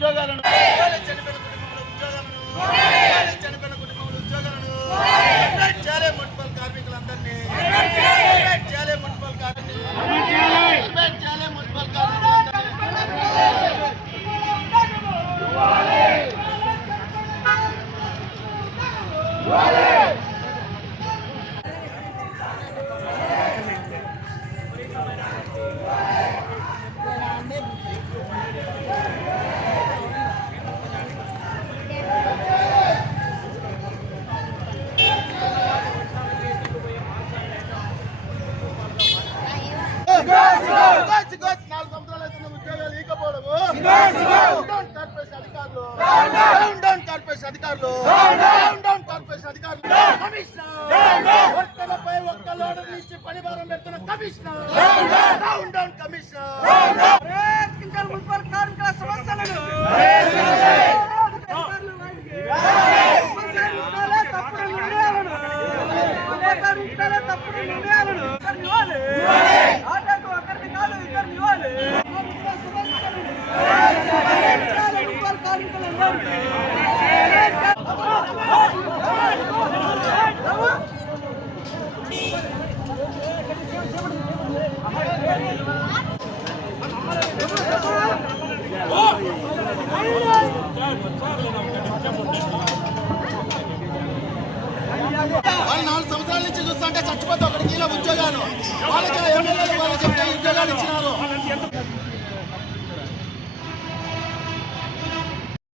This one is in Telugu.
ఉద్యోగాలను చనిపోయిన కుటుంబంలో ఉద్యోగాలను చనిపోయిన కుటుంబంలో ఉద్యోగాలను చేయాలి. మున్సిపల్ కార్మికులందరినీ చేయాలి. మున్సిపల్ కార్మికులు చేయాలి. మున్సిపల్ వర్తలపై ఒక్క లోడర్ నుంచి పని భారం పెడుతున్న కమిషనర్ మున్సిపల్ కార్మికుల సమస్యలను తప్పుడు నిర్ణయాలను ఆటకు ఒకరిని కాదు ఇద్దరిని ఇవ్వాలి. మున్సిపల్ కార్మికులందరికీ వాళ్ళు 4 సంవత్సరాల నుంచి చూస్తుంటే చచ్చిపోతే ఒకటి కీలో ఉద్యోగాలు వాళ్ళకి ఎమ్మెల్యేలు వాళ్ళు చెప్తే ఉద్యోగాలు ఇచ్చినారు.